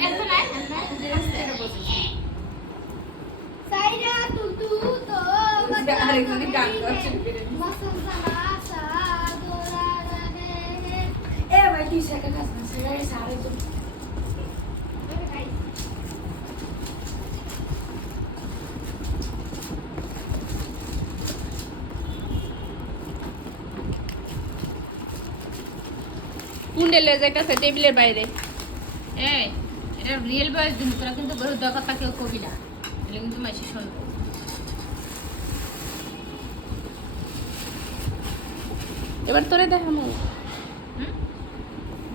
এত নাই সাইরা তুতু তো আরেকজনে গান করছে মসনসালা সা দোরা রে এ ভাই তুই সেটা খাস না সেটা সারে তো কুন্ডে লে যাইতাছে টেবিলের বাইরে এই এটা রিয়েল বয়স দিন তোরা কিন্তু বহু দরকার কেউ কবি না এটা কিন্তু মাসি শুনবো এবার তোরে দেখামু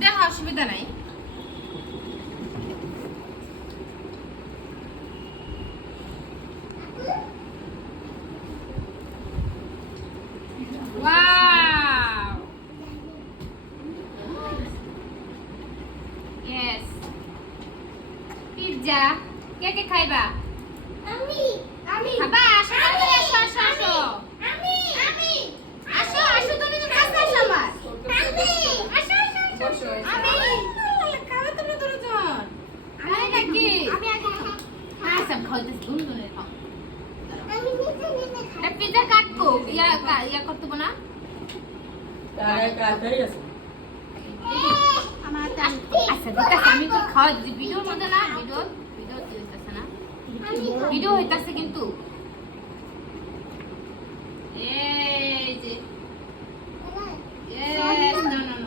দেখা অসুবিধা নাই Wow! Yes. Pizza. কে খাইবা? আমি খাবা আসো আসো আসো আসো আমি আসো তুমি তো কাছে আসো আমার আসো আমি খাবে তুমি দুজন আরে নাকি আমি আগে সব খাইতে দুন দুনে খাও পিজ্জা কাটবো ইয়া করতে না তারা কাটাই আছে আচ্ছা ঠিক আছে আমি তো খাওয়া দিদি ভিডিওর মধ্যে না ভিডিও হইতেছে না ভিডিও হইতাছে কিন্তু এই যে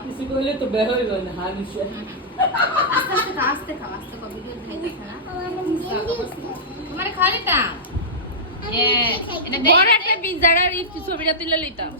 কিছু কইলে তো বের হইল না হানিছে আস্তে খাও ভিডিও হইতাছে না তোমার খাওয়া দিতাম এটা বড় একটা পিজ্জার আর একটু ছবিটা তুলে লইতাম